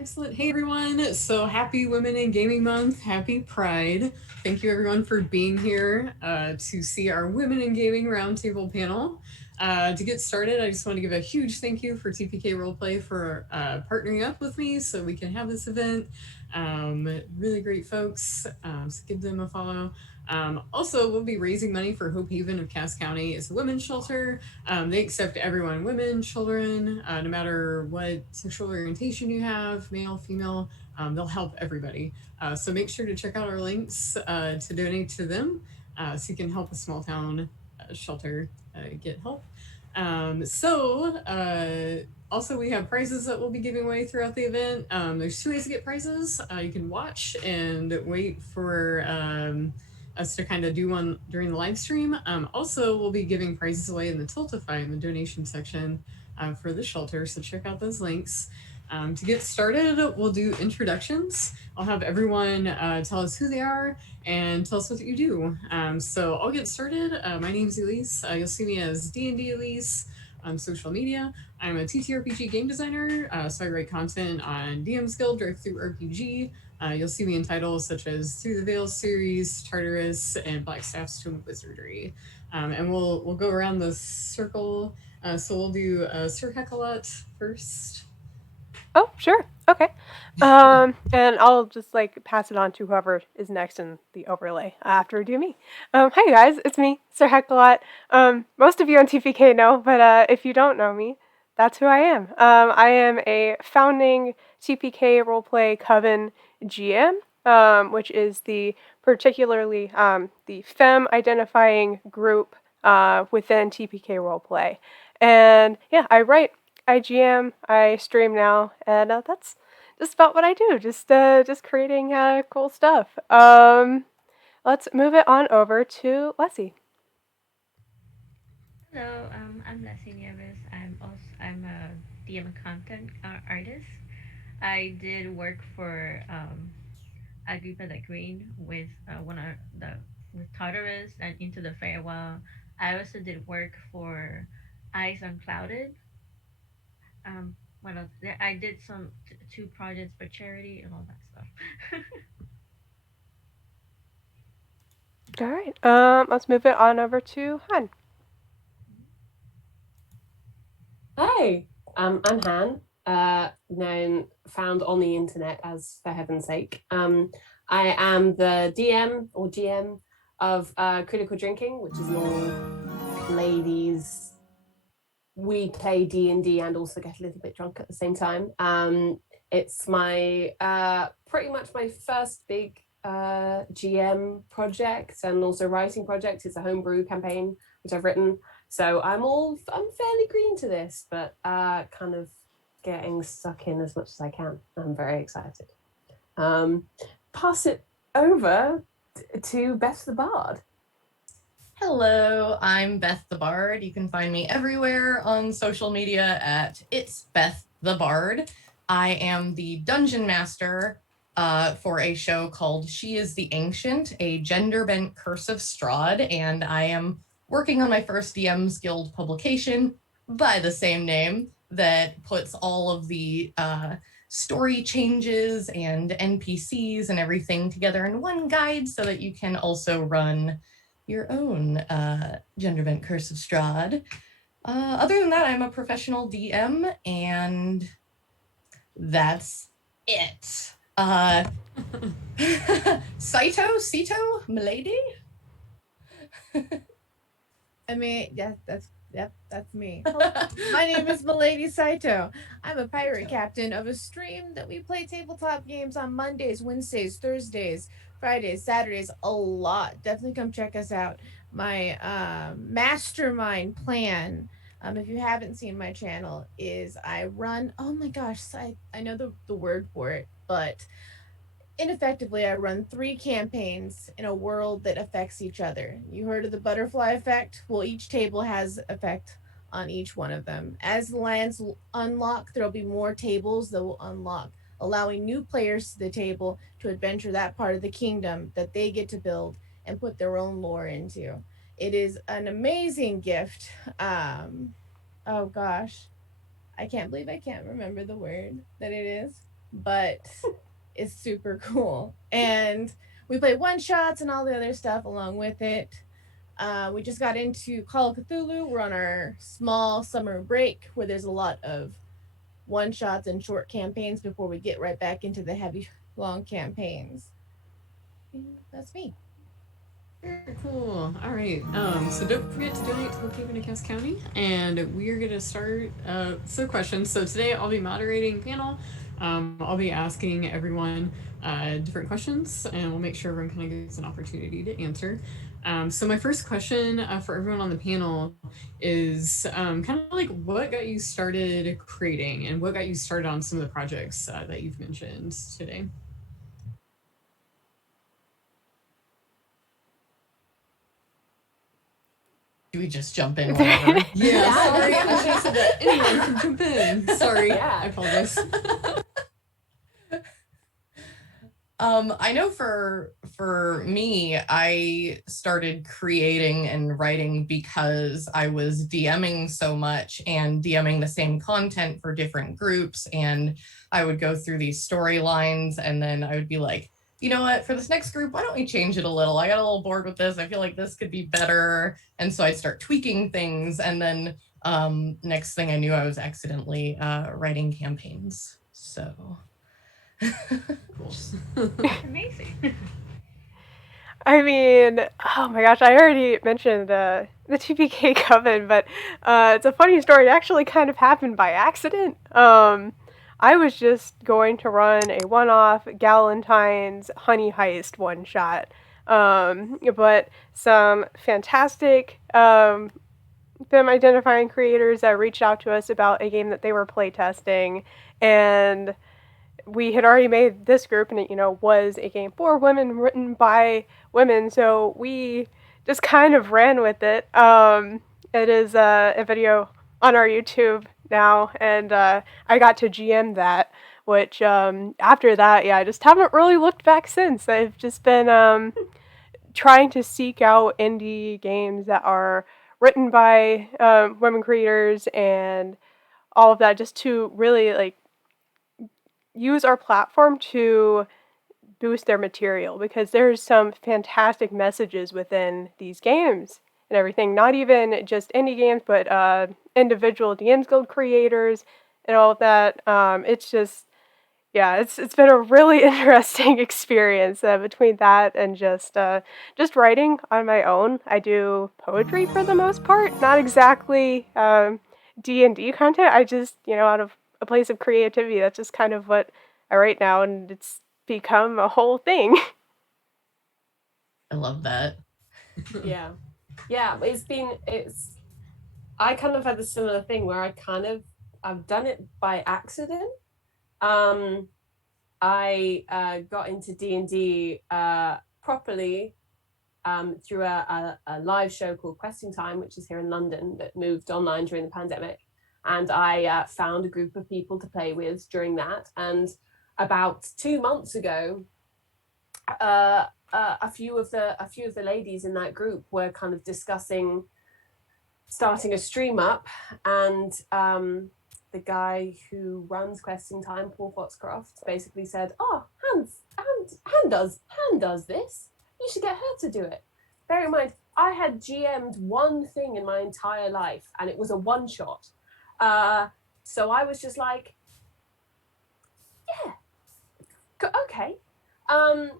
Excellent. Hey everyone. So happy Women in Gaming Month. Happy Pride. Thank you everyone for being here to see our Women in Gaming Roundtable panel. To get started, I just want to give a huge thank you for TPK Roleplay for partnering up with me so we can have this event. Really great folks. So give them a follow. Also, we'll be raising money for Hope Haven of Cass County. It's a women's shelter. They accept everyone, women, children, no matter what sexual orientation you have, male, female. They'll help everybody. So make sure to check out our links to donate to them so you can help a small town shelter get help. Also, we have prizes that we'll be giving away throughout the event. There's two ways to get prizes. You can watch and wait for us to kind of do one during the live stream. Also, we'll be giving prizes away in the Tiltify in the donation section for the shelter, so check out those links. To get started, we'll do introductions. I'll have everyone tell us who they are and tell us what you do. So I'll get started. My name's Elise. You'll see me as D&DElise on social media. I'm a TTRPG game designer, so I write content on DMsGuild, DriveThruRPG. You'll see me in titles such as Through the Veil series, Tartarus, and Blackstaff's Tomb of Wizardry. And we'll go around the circle. So we'll do SIRHECKALOT first. Oh, sure. Okay. And I'll just like pass it on to whoever is next in the overlay after do me. Hi guys, it's me, SIRHECKALOT. Most of you on TPK know, but if you don't know me, that's who I am. I am a founding TPK roleplay coven GM, which is the particularly the femme identifying group within TPK roleplay. And yeah, I write, I GM, I stream now, and that's just about what I do. Just creating cool stuff. Let's move it on over to Lessie. Hello, I'm Leslie Nieves. I'm a DM and content artist. I did work for Agrippa the Green with one of the with Tartarus and Into the Farewell. I also did work for Eyes Unclouded. What else? I did two projects for charity and all that stuff. All right. Let's move it on over to Han. Hi, I'm Han, found on the internet as For Heaven's Sake. I am the DM or GM of Critical Drinking, which is an all ladies. We play D&D and also get a little bit drunk at the same time. It's my pretty much my first big GM project and also writing project. It's a homebrew campaign which I've written. So I'm fairly green to this, but kind of getting stuck in as much as I can. I'm very excited. Pass it over to Beth the Bard. Hello, I'm Beth the Bard. You can find me everywhere on social media at It's Beth the Bard. I am the dungeon master for a show called She is the Ancient, a gender-bent curse of Strahd, and I am working on my first DMsGuild publication by the same name that puts all of the story changes and NPCs and everything together in one guide so that you can also run your own gender bent curse of Strahd. Other than that, I'm a professional DM, and that's it. Sito, Milady. I mean, that's me. My name is MILADYCYTO. I'm a pirate captain of a stream that we play tabletop games on Mondays, Wednesdays, Thursdays, Fridays, Saturdays, a lot. Definitely come check us out. My mastermind plan, if you haven't seen my channel, is I run, oh my gosh, I know the word for it, but ineffectively, I run 3 campaigns in a world that affects each other. You heard of the butterfly effect? Well, each table has effect on each one of them. As the lands unlock, there'll be more tables that will unlock, allowing new players to the table to adventure that part of the kingdom that they get to build and put their own lore into. It is an amazing gift. Oh gosh, I can't believe I can't remember the word that it is. but it's super cool. And we play one shots and all the other stuff along with it. We just got into Call of Cthulhu. We're on our small summer break where there's a lot of one shots and short campaigns before we get right back into the heavy, long campaigns. That's me. Very cool. All right. So don't forget to donate to Brookhaven and Cass County, and we are gonna start some questions. So today I'll be moderating panel. I'll be asking everyone different questions, and we'll make sure everyone kind of gets an opportunity to answer. So my first question for everyone on the panel is kind of like what got you started creating, and what got you started on some of the projects that you've mentioned today. Do we just jump in whenever? Yeah, sorry, I should have said that. Anyone can jump in. Sorry, Yeah. I apologize. I know for me, I started creating and writing because I was DMing so much and DMing the same content for different groups, and I would go through these storylines, and then I would be like, you know what, for this next group, why don't we change it a little? I got a little bored with this. I feel like this could be better. And so I'd start tweaking things. And then next thing I knew, I was accidentally writing campaigns. So. Cool. Amazing. I mean, oh my gosh, I already mentioned the TPK coven, but it's a funny story. It actually kind of happened by accident. I was just going to run a one-off Galentine's Honey Heist one-shot, but some fantastic film-identifying creators that reached out to us about a game that they were playtesting, and we had already made this group, and it, was a game for women, written by women, so we just kind of ran with it. It is a video on our YouTube now, and I got to GM that, which after that, I just haven't really looked back since. I've just been trying to seek out indie games that are written by women creators and all of that, just to really use our platform to boost their material, because there's some fantastic messages within these games and everything. Not even just indie games, but individual DMsGuild creators and all of that. It's just, it's been a really interesting experience between that and just writing on my own. I do poetry for the most part, not exactly D&D content. I just, out of a place of creativity, that's just kind of what I write now, and it's become a whole thing. I love that. Yeah. I kind of had a similar thing where I've done it by accident. I got into D&D properly through a live show called Questing Time, which is here in London, that moved online during the pandemic. And I found a group of people to play with during that. And about 2 months ago, a few of the ladies in that group were kind of discussing starting a stream up, and the guy who runs Questing Time, Paul Foxcroft, basically said, "Oh, Han does this. You should get her to do it." Bear in mind, I had GM'd one thing in my entire life, and it was a one shot. So I was just like, yeah, okay. And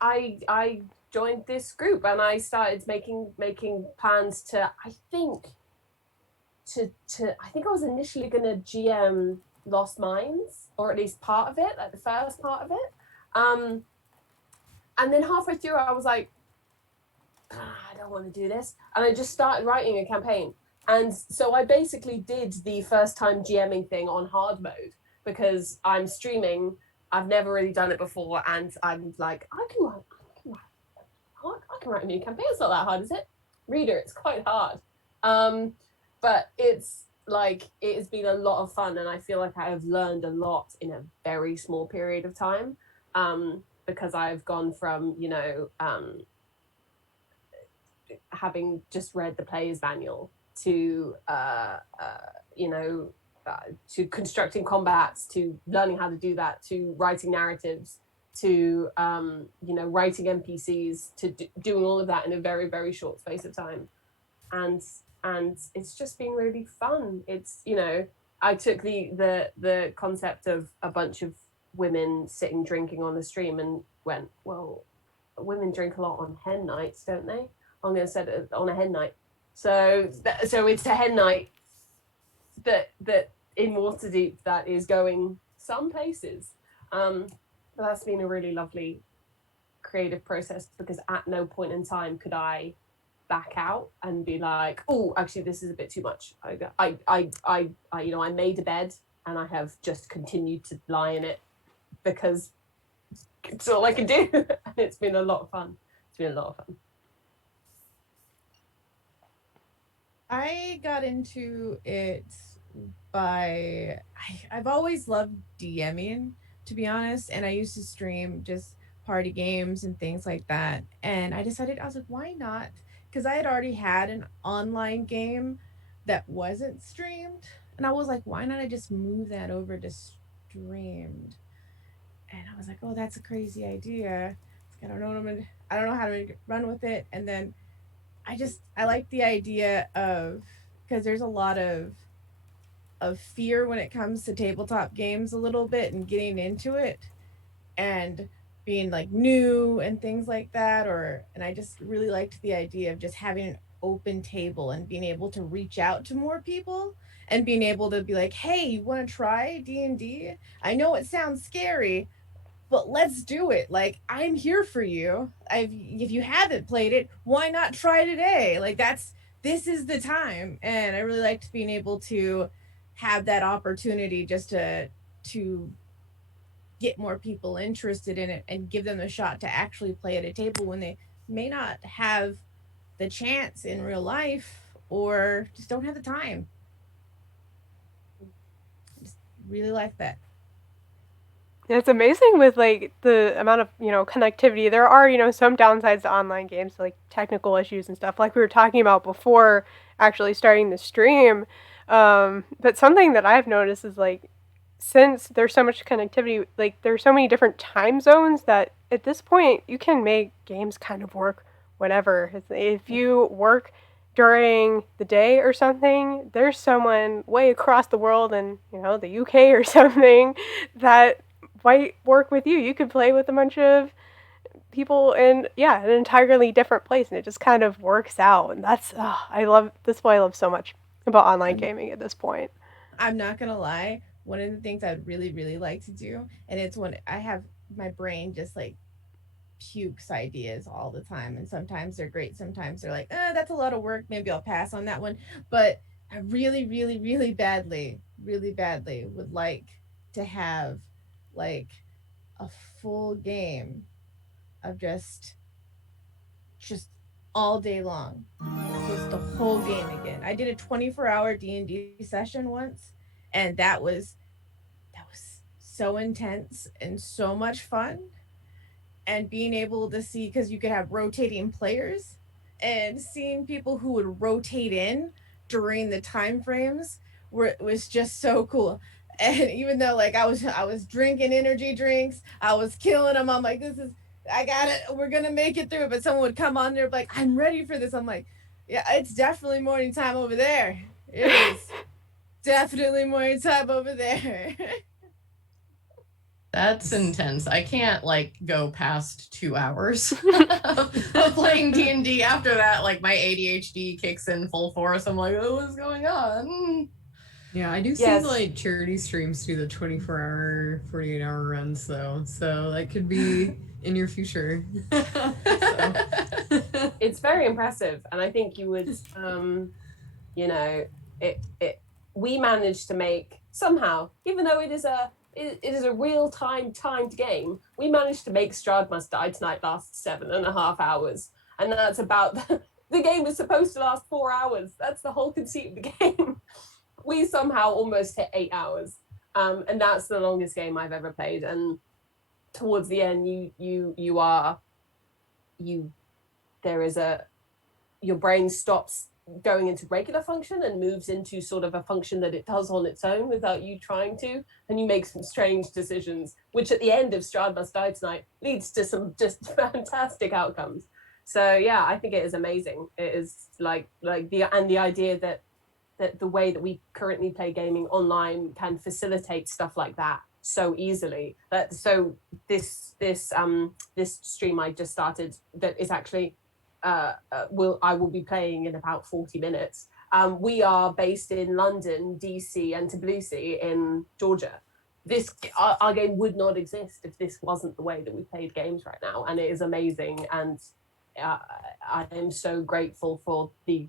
I joined this group, and I started making plans to I think I was initially gonna GM Lost Mines, or at least part of it, like the first part of it. And then halfway through I was like, I don't want to do this, and I just started writing a campaign. And so I basically did the first time GMing thing on hard mode, because I'm streaming. I've never really done it before, and I'm like, I can write a new campaign. It's not that hard, is it? Reader, it's quite hard. But it's like, it has been a lot of fun, and I feel like I have learned a lot in a very small period of time, because I've gone from, having just read the player's manual to, to constructing combats, to learning how to do that, to writing narratives, to writing NPCs, to doing all of that in a very, very short space of time. And it's just been really fun. It's, I took the concept of a bunch of women sitting drinking on the stream and went, well, women drink a lot on hen nights, don't they? I'm going to set it on a hen night. So it's a hen night that in Waterdeep that is going some places. But that's been a really lovely creative process, because at no point in time could I back out and be like, oh, actually this is a bit too much. I made a bed and I have just continued to lie in it because it's all I can do. And it's been a lot of fun. I got into it by I've always loved DMing, to be honest, and I used to stream just party games and things like that. And I decided, I was like, why not? Because I had already had an online game that wasn't streamed, and I was like, why not I just move that over to streamed? And I was like, oh, that's a crazy idea. I don't know how to run with it. And then I like the idea of, because there's a lot of fear when it comes to tabletop games a little bit and getting into it and being like new and things like that, and I just really liked the idea of just having an open table and being able to reach out to more people and being able to be like, hey, you want to try D&D? I know it sounds scary, but let's do it. Like, I'm here for you. If you haven't played it, why not try today? Like, this is the time. And I really liked being able to have that opportunity just to get more people interested in it and give them a shot to actually play at a table when they may not have the chance in real life or just don't have the time. Just really like that. It's amazing with like the amount of, connectivity. There are, some downsides to online games, like technical issues and stuff like we were talking about before actually starting the stream. But something that I've noticed is like, since there's so much connectivity, like there's so many different time zones that at this point you can make games kind of work whenever. If you work during the day or something, there's someone way across the world in, the UK or something that might work with you. You could play with a bunch of people in an entirely different place, and it just kind of works out. And that's I love so much about online gaming at this point. I'm not gonna lie, one of the things I'd really, really like to do, and it's when I have my brain just like pukes ideas all the time, and sometimes they're great, sometimes they're like, that's a lot of work, maybe I'll pass on that one. But I really, really, really badly would like to have like a full game of just all day long, just the whole game again. I did a 24-hour D&D session once, and that was so intense and so much fun. And being able to see, because you could have rotating players, and seeing people who would rotate in during the time frames was just so cool. And even though like I was drinking energy drinks, I was killing them. I'm like, I got it. We're gonna make it through. But someone would come on there like, I'm ready for this. I'm like, yeah, it's definitely morning time over there. It is definitely morning time over there. That's intense. I can't like go past 2 hours of playing D&D. After that, like my ADHD kicks in full force. I'm like, oh, what's going on? Yeah, I do see like charity streams do the 24-hour, 48-hour runs though. So that could be in your future. It's very impressive, and I think you would we managed to make somehow, even though it is a real-time timed game, we managed to make Strahd Must Die Tonight last 7.5 hours. And that's about the game was supposed to last 4 hours. That's the whole conceit of the game. We somehow almost hit 8 hours. And that's the longest game I've ever played. And towards the end, your brain stops going into regular function and moves into sort of a function that it does on its own without you trying to, and you make some strange decisions, which at the end of Strahd Must Die Tonight leads to some just fantastic outcomes. So yeah, I think it is amazing. It is like the idea that the way that we currently play gaming online can facilitate stuff like that so easily. So this stream I just started that is actually I will be playing in about 40 minutes. We are based in London, DC, and Tbilisi in Georgia. Our game would not exist if this wasn't the way that we played games right now, and it is amazing. And I am so grateful for the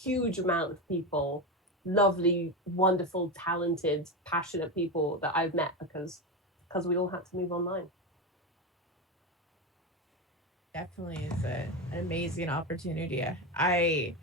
huge amount of people, lovely, wonderful, talented, passionate people that I've met because we all had to move online. Definitely is an amazing opportunity. I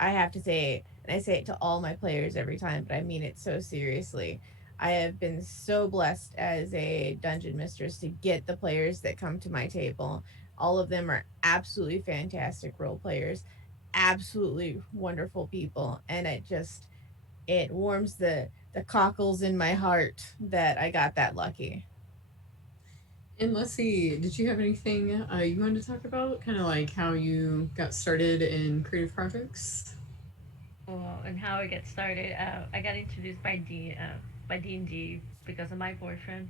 have to say, and I say it to all my players every time, but I mean it so seriously. I have been so blessed as a dungeon mistress to get the players that come to my table. All of them are absolutely fantastic role players, absolutely wonderful people, and it warms the cockles in my heart that I got that lucky. And Leslie, did you have anything you wanted to talk about? Kind of like how you got started in creative projects? Well, and how I get started, I got introduced by D&D because of my boyfriend,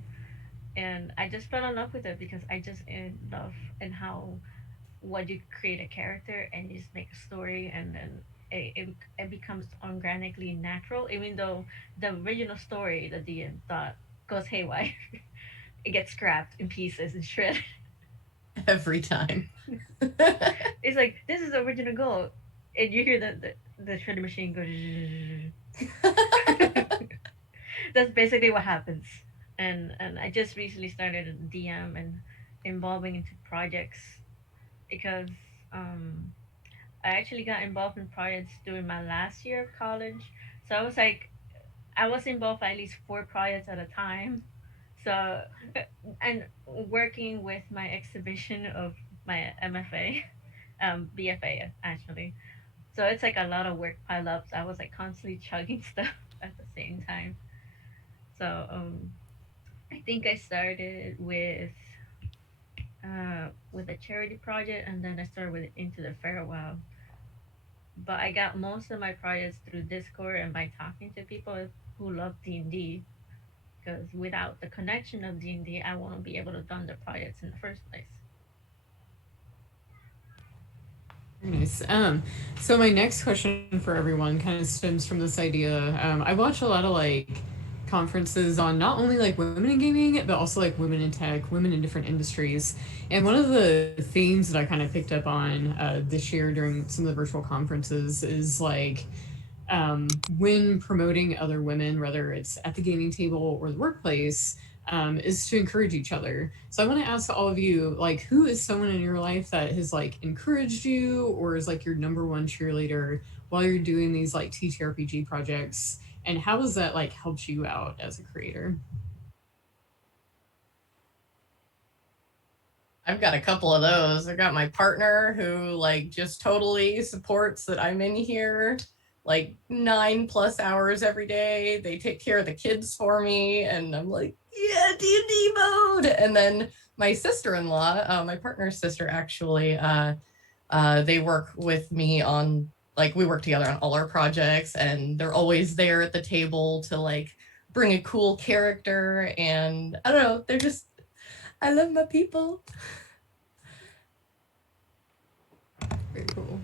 and I just fell in love with it because I just in love and how what you create a character and you just make a story and then it becomes organically natural, even though the original story the DM thought goes haywire. It gets scrapped in pieces and shredded. Every time. It's like this is the original goal, and you hear the shredder machine go. That's basically what happens. And I just recently started a DM and involving into projects because um I actually got involved in projects during my last year of college. So I was involved at least 4 projects at a time. So and working with my exhibition of my MFA, BFA actually. So it's like a lot of work pile ups. I was like constantly chugging stuff at the same time. So I think I started with a charity project, and then I started with Into the Farewell. But I got most of my projects through Discord and by talking to people who love D&D. Because without the connection of D&D, I won't be able to done the projects in the first place. Very nice. So my next question for everyone kind of stems from this idea. I watch a lot of like conferences on not only like women in gaming, but also like women in tech, women in different industries. And one of the themes that I kind of picked up on this year during some of the virtual conferences is like when promoting other women, whether it's at the gaming table or the workplace, is to encourage each other. So I want to ask all of you, like, who is someone in your life that has like encouraged you or is like your number one cheerleader while you're doing these like TTRPG projects? And how has that like helped you out as a creator? I've got a couple of those. I've got my partner who like just totally supports that I'm in here like 9+ hours every day. They take care of the kids for me and I'm like, yeah, D&D mode. And then my sister-in-law, my partner's sister actually, they work with me on like we work together on all our projects and they're always there at the table to like bring a cool character and I don't know, they're just I love my people. Very cool.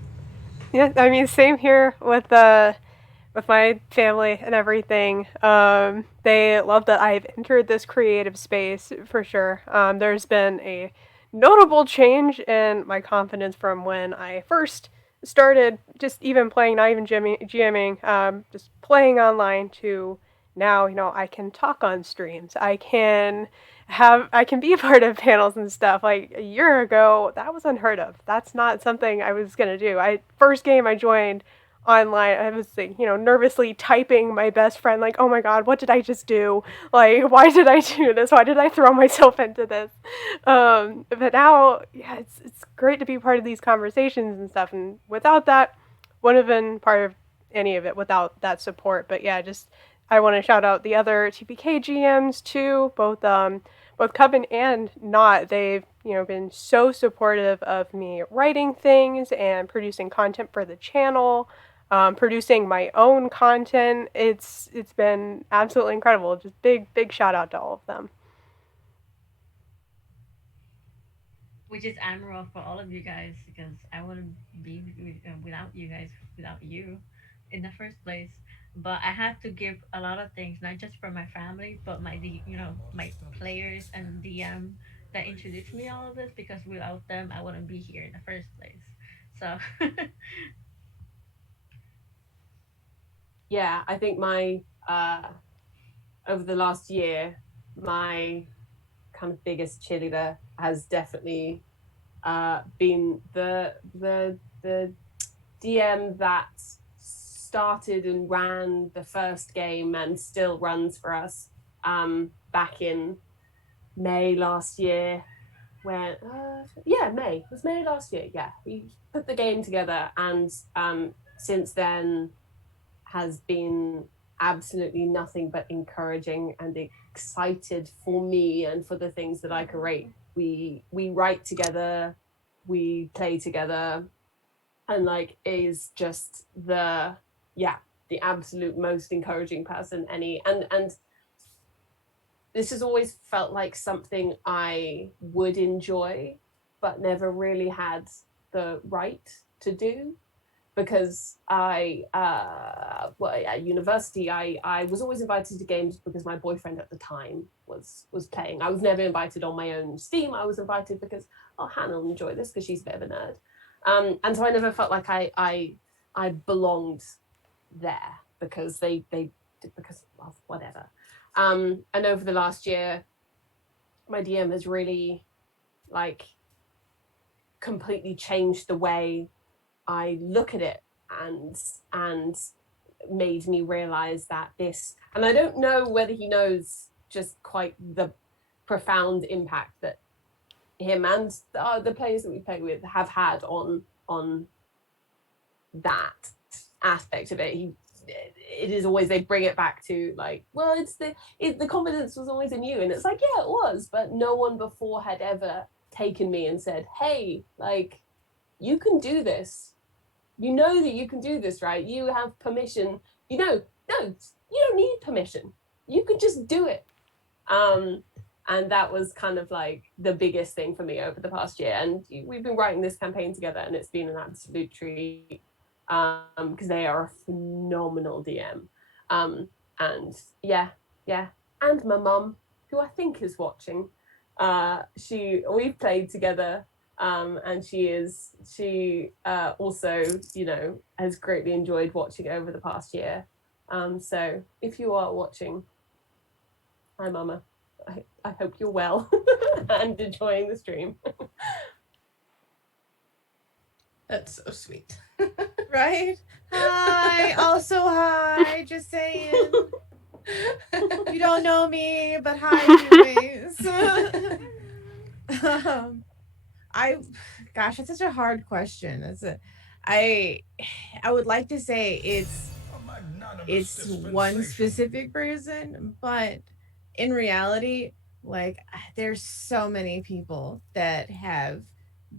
Yeah, I mean, same here with my family and everything. They love that I've entered this creative space for sure. There's been a notable change in my confidence from when I first started just even playing, not even GMing, just playing online to now, I can talk on streams. I can be a part of panels and stuff. Like a year ago, that was unheard of. That's not something I was gonna do. First game I joined online, I was like, nervously typing my best friend, like, oh my god, what did I just do? Like, why did I do this? Why did I throw myself into this? But now, yeah, it's great to be part of these conversations and stuff. And without that, wouldn't have been part of any of it without that support. But yeah, just I want to shout out the other TPK GMs too, both Coven and Not. They've been so supportive of me writing things and producing content for the channel, producing my own content. It's been absolutely incredible. Just big shout out to all of them. Which is admirable for all of you guys because I wouldn't be without you guys, without you in the first place. But I have to give a lot of things, not just for my family, but my players and DM that introduced me all of this because without them, I wouldn't be here in the first place. So Yeah, I think my over the last year, my kind of biggest cheerleader has definitely been the DM that started and ran the first game and still runs for us back in May last year. When May, it was May last year. Yeah, we put the game together, and since then has been absolutely nothing but encouraging and excited for me and for the things that I create. We write together, we play together, and like is just the absolute most encouraging person any and this has always felt like something I would enjoy but never really had the right to do because at university I was always invited to games because my boyfriend at the time was playing. I was never invited on my own steam. I was invited because Hannah will enjoy this because she's a bit of a nerd, and so I never felt like I belonged there because because of whatever. And over the last year my DM has really like completely changed the way I look at it and made me realize that this, and I don't know whether he knows just quite the profound impact that him and the players that we play with have had on that aspect of it. It is always, they bring it back to like, well, the confidence was always in you, and it's like, yeah, it was, but no one before had ever taken me and said, hey, like, you can do this. You know that you can do this, right? You have permission. No, you don't need permission. You can just do it. And that was kind of like the biggest thing for me over the past year. And we've been writing this campaign together, and it's been an absolute treat because they are a phenomenal DM. And yeah. And my mum, who I think is watching, we've played together. And she also, has greatly enjoyed watching over the past year. So if you are watching, hi mama, I hope you're well and enjoying the stream. That's so sweet. Right? Hi. Also hi. Just saying. You don't know me, but hi anyways. Gosh, that's such a hard question. I would like to say it's one specific person, but in reality, like there's so many people that have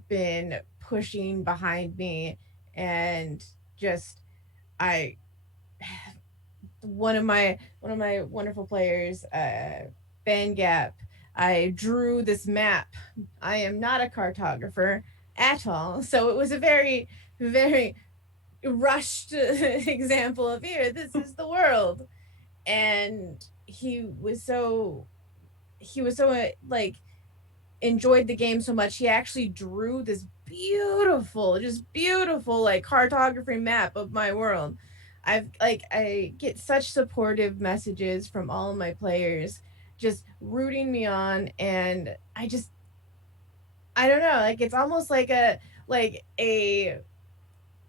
been pushing behind me, and just I one of my wonderful players, Ben Gap, I drew this map. I am not a cartographer at all, so it was a very rushed example of here. This is the world, and he was so like enjoyed the game so much he actually drew this beautiful like cartography map of my world. I get such supportive messages from all of my players just rooting me on, and I don't know, like it's almost like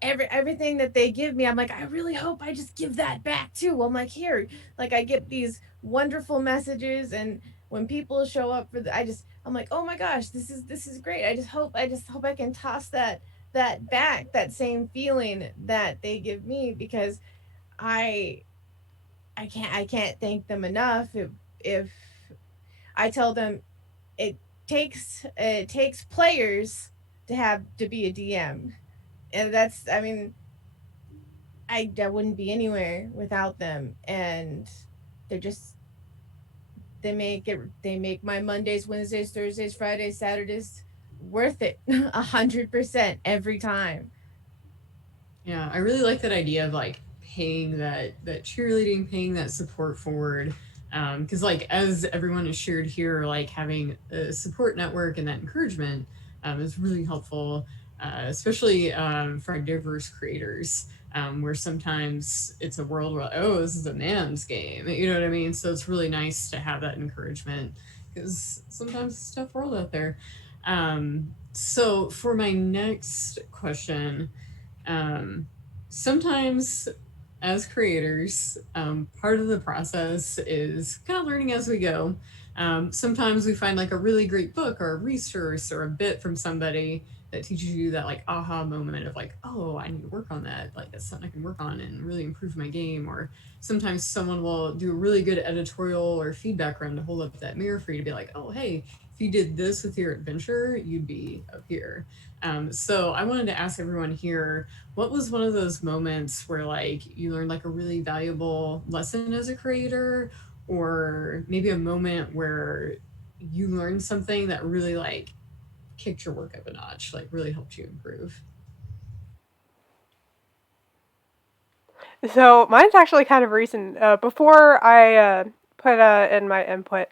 everything that they give me, I'm like, I really hope I just give that back too. I'm like, here, like I get these wonderful messages, and when people show up for I'm like, oh my gosh, this is great. I just hope I can toss that back, that same feeling that they give me, because I I can't thank them enough if I tell them it takes players to be a DM. And that's, I mean, I wouldn't be anywhere without them. And they're just they make my Mondays, Wednesdays, Thursdays, Fridays, Saturdays worth it 100% every time. Yeah, I really like that idea of like paying that cheerleading, paying that support forward. Because like as everyone has shared here, like having a support network and that encouragement is really helpful, especially for diverse creators. Where sometimes it's a world where, oh, this is a man's game, you know what I mean? So it's really nice to have that encouragement because sometimes it's a tough world out there. So for my next question, um, sometimes as creators, part of the process is kind of learning as we go. Sometimes we find like a really great book or a resource or a bit from somebody that teaches you that like aha moment of like, oh, I need to work on that. Like that's something I can work on and really improve my game. Or sometimes someone will do a really good editorial or feedback run to hold up that mirror for you to be like, oh, hey, if you did this with your adventure, you'd be up here. So I wanted to ask everyone here, what was one of those moments where like you learned like a really valuable lesson as a creator, or maybe a moment where you learned something that really like kicked your work up a notch, like really helped you improve? So mine's actually kind of recent. Before I put in my input,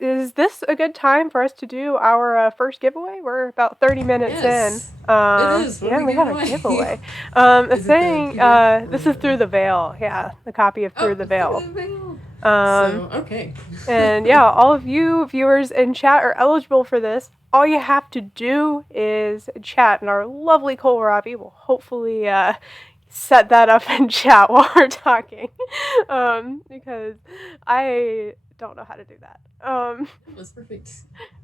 is this a good time for us to do our first giveaway? We're about 30 minutes in. Yes, it is. What are Yeah, we we got giving a away? giveaway. The Is it the thing, PDF this is or? Through the Veil. Yeah, the copy of Oh, Through the through Veil. the veil. Um, So okay. and yeah, all of you viewers in chat are eligible for this. All you have to do is chat, and our lovely Kohlrabi will hopefully set that up in chat while we're talking, because I don't know how to do that. That's perfect.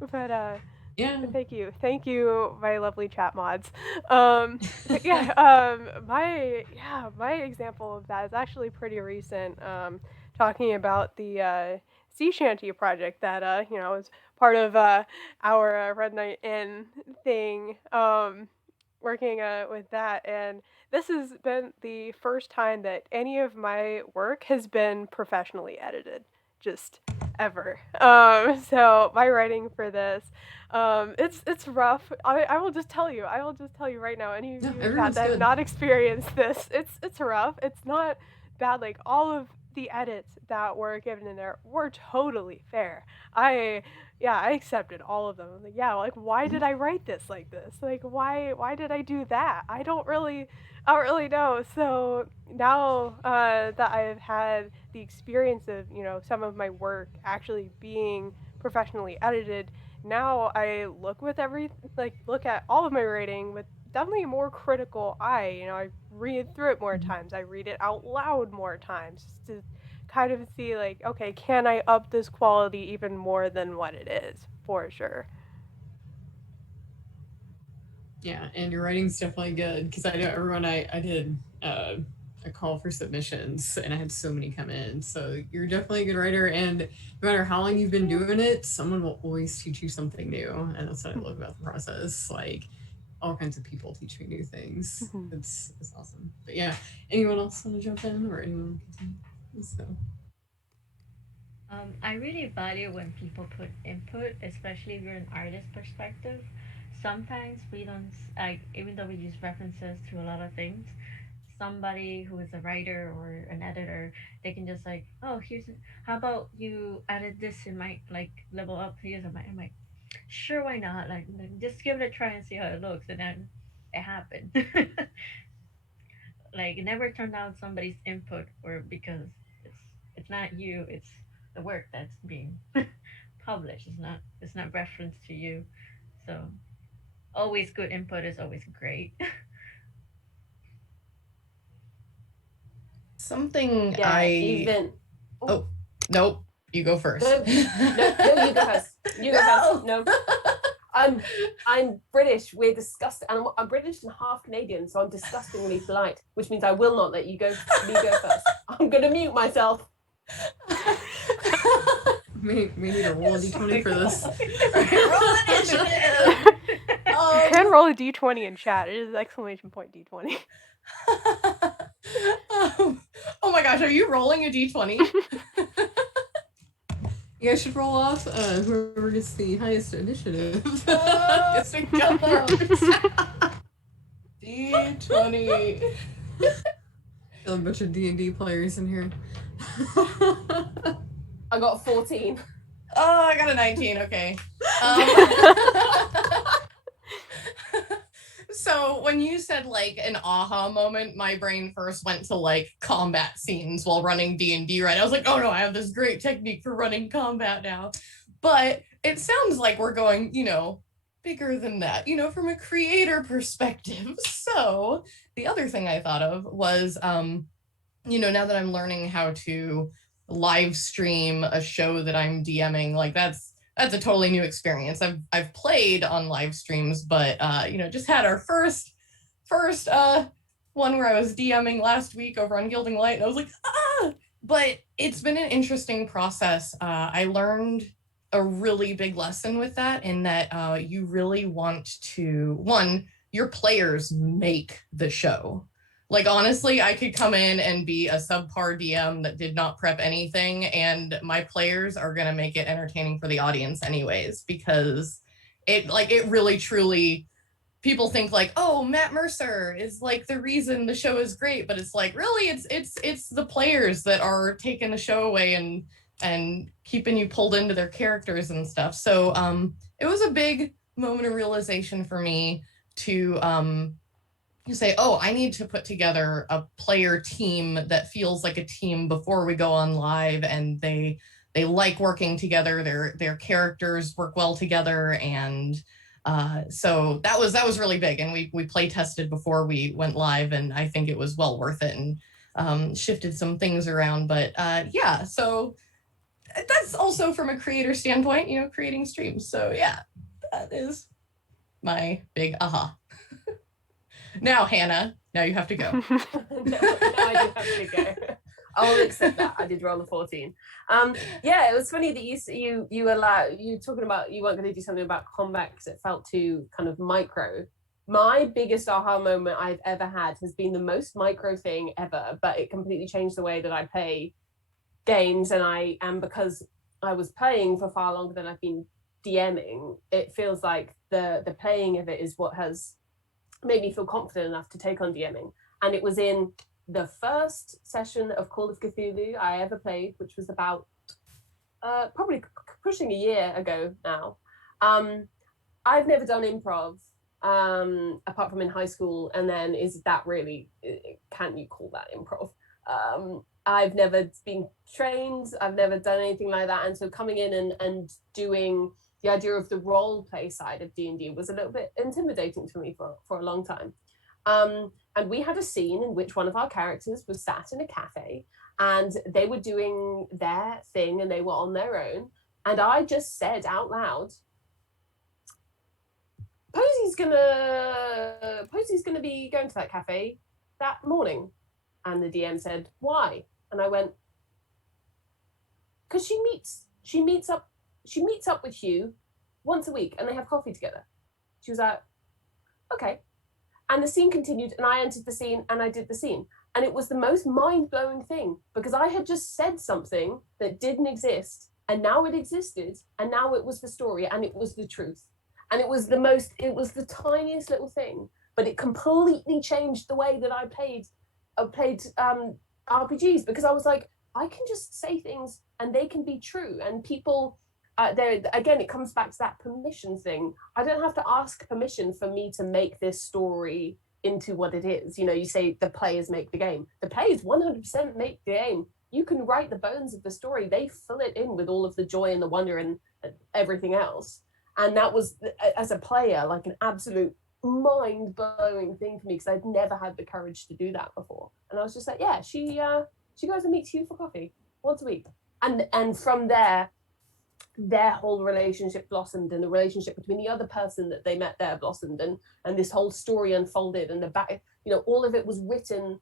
But Yeah. thank you, my lovely chat mods. But yeah, my example of that is actually pretty recent. Talking about the sea shanty project that is part of our Red Knight Inn thing. Working with that, and this has been the first time that any of my work has been professionally edited, just ever. So my writing for this, it's rough. I will just tell you. I will just tell you right now. Any of No, you in chat everyone's that have good. not experienced this, it's rough. It's not bad. Like all of the edits that were given in there were totally fair. I accepted all of them. I'm like, yeah, like why did I write this like this? Like why did I do that? I don't really know. So now that I've had the experience of, some of my work actually being professionally edited, now I look at all of my writing with definitely a more critical eye. I read through it more times. I read it out loud more times just to kind of see like, okay, can I up this quality even more than what it is? For sure. Yeah, and your writing's definitely good because I know everyone I did a call for submissions and I had so many come in. So you're definitely a good writer, and no matter how long you've been doing it, someone will always teach you something new, and that's what I love about the process. Like all kinds of people teach me new things. Mhm. It's awesome. But yeah, anyone else want to jump in or anyone continue? So I really value when people put input, especially if you're an artist perspective. Sometimes we don't, like, even though we use references to a lot of things, somebody who is a writer or an editor, they can just like, oh, how about you added this in my, like, level up here's my, I'm like, sure, why not? Like, just give it a try and see how it looks. And then it happened. Like, never turn down somebody's input or because it's it's not you, it's the work that's being published. It's not reference to you. So always good input is always great. Something Yeah, I even. Oh, oh nope, you go first. no, no, you go first. You go No. first. No. I'm British. We're disgusting, and I'm British and half Canadian, so I'm disgustingly polite, which means I will not let you go. Me go first. I'm gonna mute myself. We need to roll a d20 for this. Roll initiative. You can roll a d20 in chat. It is exclamation point d20. Oh my gosh, are you rolling a d20? You guys should roll off whoever gets the highest initiative. Gets to go first. D20. A bunch of D&D players in here. I got 14. Oh, I got a 19. Okay. So when you said like an aha moment, my brain first went to like combat scenes while running D&D, right? I was like, oh no, I have this great technique for running combat now. But it sounds like we're going, bigger than that, from a creator perspective. So the other thing I thought of was, now that I'm learning how to live stream a show that I'm DMing, like that's a totally new experience. I've played on live streams, but just had our first one where I was DMing last week over on Gilding Light, and I was like, but it's been an interesting process. I learned a really big lesson with that, in that you really want to, one, your players make the show. Like, honestly, I could come in and be a subpar DM that did not prep anything, and my players are going to make it entertaining for the audience anyways, because it really, truly, people think like, oh, Matt Mercer is like the reason the show is great, but it's like, really, it's the players that are taking the show away and keeping you pulled into their characters and stuff. So it was a big moment of realization for me to you say, oh, I need to put together a player team that feels like a team before we go on live, and they like working together, their characters work well together, and so that was really big, and we play tested before we went live, and I think it was well worth it, and shifted some things around. But yeah, so that's also from a creator standpoint, creating streams. So yeah, that is my big aha. Now, Hannah, now you have to go. no, I do have to go. I'll accept that. I did roll a 14. Yeah, it was funny that you talking about you weren't going to do something about combat because it felt too kind of micro. My biggest aha moment I've ever had has been the most micro thing ever, but it completely changed the way that I play games, and because I was playing for far longer than I've been DMing, it feels like the playing of it is what has made me feel confident enough to take on DMing. And it was in the first session of Call of Cthulhu I ever played, which was about probably pushing a year ago now. I've never done improv apart from in high school, and then is that really, can you call that improv? I've never been trained, I've never done anything like that, and so coming in and doing the idea of the role play side of D&D was a little bit intimidating to me for a long time. And we had a scene in which one of our characters was sat in a cafe, and they were doing their thing and they were on their own. And I just said out loud, Posey's gonna be going to that cafe that morning. And the DM said, why? And I went, because she meets up with Hugh once a week and they have coffee together. She was like, okay. And the scene continued, and I entered the scene and I did the scene. And it was the most mind-blowing thing, because I had just said something that didn't exist, and now it existed, and now it was the story, and it was the truth. And it was the tiniest little thing, but it completely changed the way that I played RPGs, because I was like, I can just say things and they can be true, and people there again, it comes back to that permission thing. I don't have to ask permission for me to make this story into what it is. You say the players make the game. The players 100% make the game. You can write the bones of the story. They fill it in with all of the joy and the wonder and everything else. And that was, as a player, like an absolute mind-blowing thing for me, because I'd never had the courage to do that before. And I was just like, yeah, she goes and meets Hugh for coffee once a week. And from there, their whole relationship blossomed, and the relationship between the other person that they met there blossomed, and this whole story unfolded, and the back, all of it was written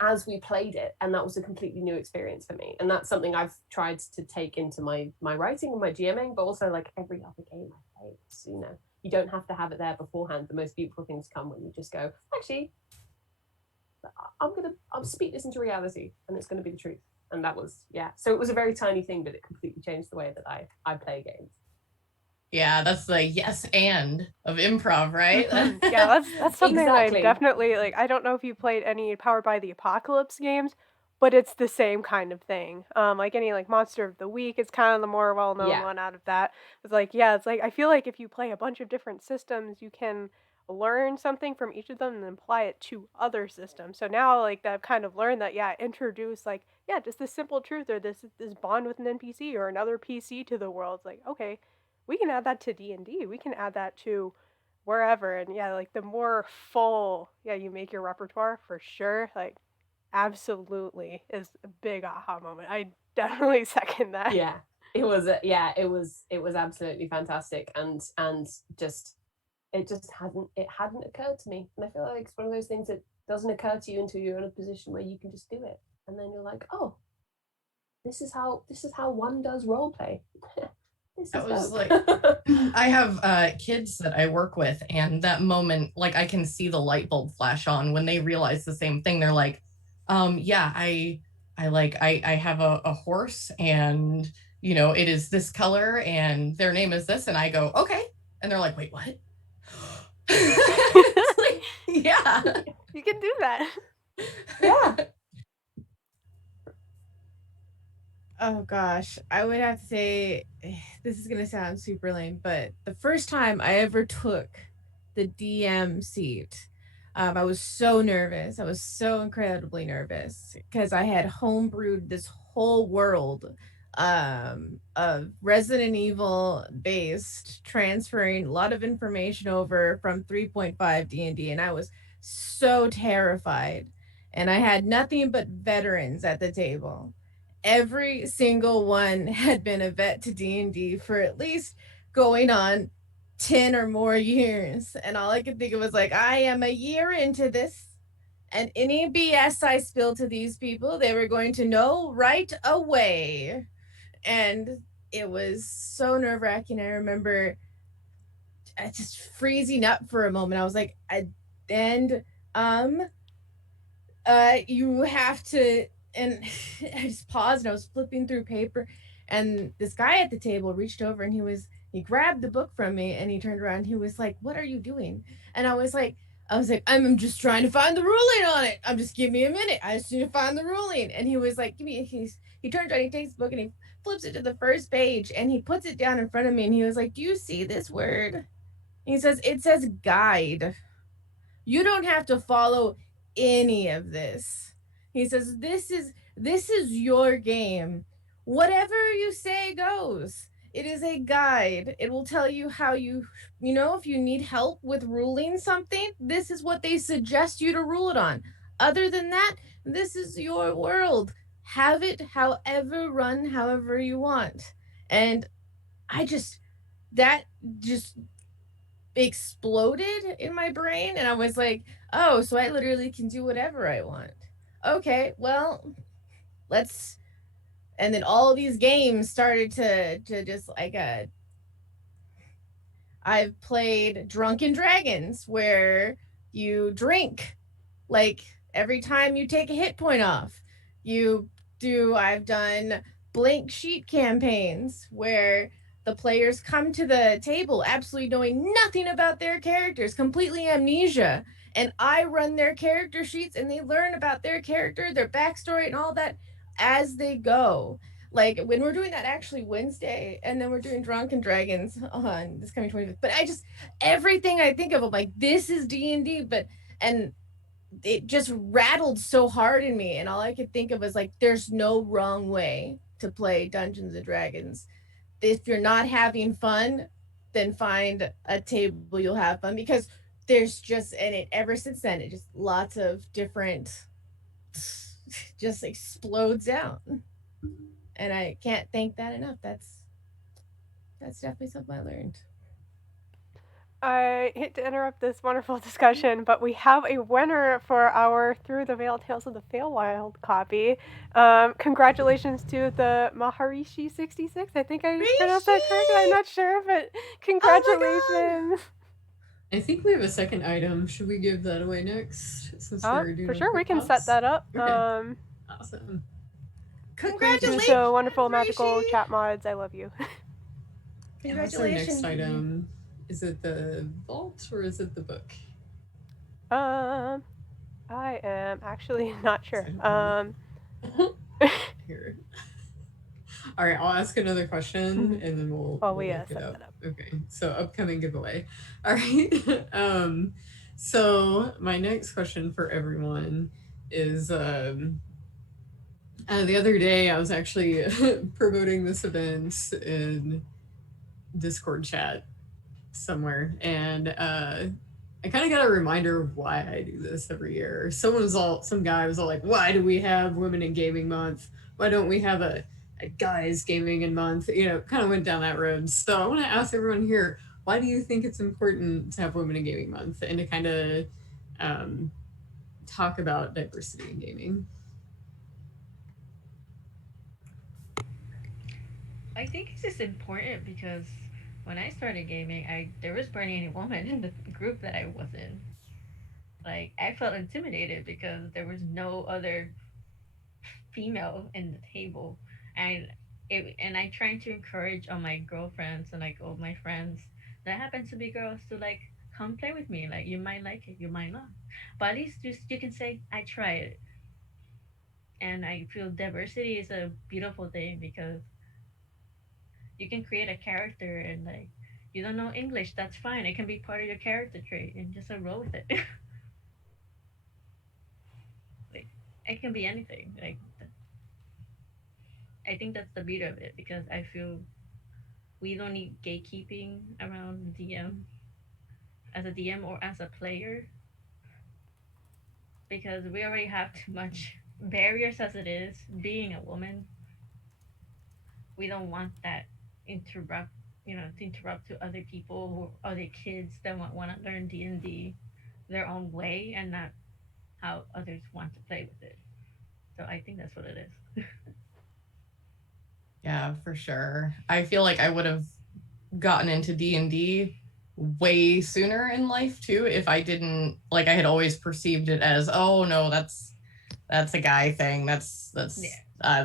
as we played it, and that was a completely new experience for me. And that's something I've tried to take into my writing and my GMing, but also like every other game I play. So, you don't have to have it there beforehand. The most beautiful things come when you just go, actually, I'll speak this into reality, and it's going to be the truth. And that was, so it was a very tiny thing, but it completely changed the way that I play games. Yeah, that's the yes and of improv, right? Yeah, that's something Exactly. I definitely like. I don't know if you played any Powered by the Apocalypse games, but it's the same kind of thing. Like any like Monster of the Week, it's kind of the more well-known one out of that. It's like, it's like I feel like if you play a bunch of different systems, you can learn something from each of them and apply it to other systems. So now like that I've kind of learned that introduce like just this simple truth or this bond with an NPC or another PC to the world. It's like, okay, we can add that to D&D. We can add that to wherever. And like the more full you make your repertoire, for sure, like absolutely is a big aha moment. I definitely second that. It was absolutely fantastic, and just it hadn't occurred to me. And I feel like it's one of those things that doesn't occur to you until you're in a position where you can just do it, and then you're like, oh, this is how one does role play. That was like, I have kids that I work with, and that moment, like I can see the light bulb flash on when they realize the same thing. They're like, I have a horse, and it is this color, and their name is this, and I go, okay, and they're like, wait, what? It's like, yeah, you can do that. Yeah. Oh gosh, I would have to say this is gonna sound super lame, but the first time I ever took the DM seat, I was so nervous. I was so incredibly nervous because I had homebrewed this whole world of Resident Evil based, transferring a lot of information over from 3.5 D&D, and I was so terrified. And I had nothing but veterans at the table. Every single one had been a vet to D&D for at least going on 10 or more years. And all I could think of was like, I am a year into this, and any BS I spill to these people, they were going to know right away. And it was so nerve-wracking. I remember just freezing up for a moment. I was like, you have to, and I just paused and I was flipping through paper, and this guy at the table reached over and he grabbed the book from me, and he turned around and he was like, what are you doing? And I was like, I'm just trying to find the ruling on it. Just give me a minute. I just need to find the ruling. And he was like, he turns around, he takes the book and he flips it to the first page and he puts it down in front of me, and he was like, do you see this word? He says, it says guide. You don't have to follow any of this. He says, this is your game. Whatever you say goes. It is a guide. It will tell you how if you need help with ruling something, this is what they suggest you to rule it on. Other than that, this is your world. Have it run however you want. And that just exploded in my brain, and I was like, oh, so I literally can do whatever I want. Okay, well, let's. And then all these games started to just like I've played Drunken Dragons, where you drink like every time you take a hit point off. I've done blank sheet campaigns where the players come to the table absolutely knowing nothing about their characters, completely amnesia, and I run their character sheets and they learn about their character, their backstory, and all that as they go. Like when we're doing that actually Wednesday, and then we're doing Drunken Dragons on this coming 25th. But everything I think of, I'm like, this is D&D, and it just rattled so hard in me, and all I could think of was like, there's no wrong way to play Dungeons and Dragons. If you're not having fun, then find a table you'll have fun, because there's just, and it ever since then, it just lots of different just explodes out, and I can't thank that enough. That's definitely something I learned. I hate to interrupt this wonderful discussion, but we have a winner for our Through the Veil Tales of the Feywild copy. Congratulations to the Maharishi66. I think I pronounced that correctly. I'm not sure, but congratulations. I think we have a second item. Should we give that away next? Since we're doing For sure, we quick can set pops? that up. Okay. Awesome. Congratulations! So wonderful magical Rishi! chat mods. I love you. And what's our next Congratulations. item? Is it the vault or is it the book? I am actually not sure. Here. All right, I'll ask another question and then we'll we look set it up. that up. Okay, so upcoming giveaway. All right. So my next question for everyone is the other day I was actually promoting this event in Discord chat somewhere, and I kind of got a reminder of why I do this every year. Some guy was all like, "Why do we have Women in Gaming Month? Why don't we have a guys gaming in month?" Kind of went down that road. So I want to ask everyone here, why do you think it's important to have Women in Gaming Month and to kind of talk about diversity in gaming? I think it's just important because when I started gaming, there was barely any woman in the group that I was in. Like I felt intimidated because there was no other female in the table, and I tried to encourage all my girlfriends and like all my friends that happen to be girls to like come play with me. Like you might like it, you might not, but at least just you can say I tried it. And I feel diversity is a beautiful thing because you can create a character and like you don't know English, that's fine. It can be part of your character trait and just roll with it. Like it can be anything. Like I think that's the beauty of it because I feel we don't need gatekeeping around DM as a DM or as a player because we already have too much barriers as it is being a woman. We don't want that interrupt to interrupt to other people or other kids that want to learn D&D their own way and not how others want to play with it. So I think that's what it is. Yeah, for sure. I feel like I would have gotten into D&D way sooner in life too if I didn't, like, I had always perceived it as, oh no, that's a guy thing. That's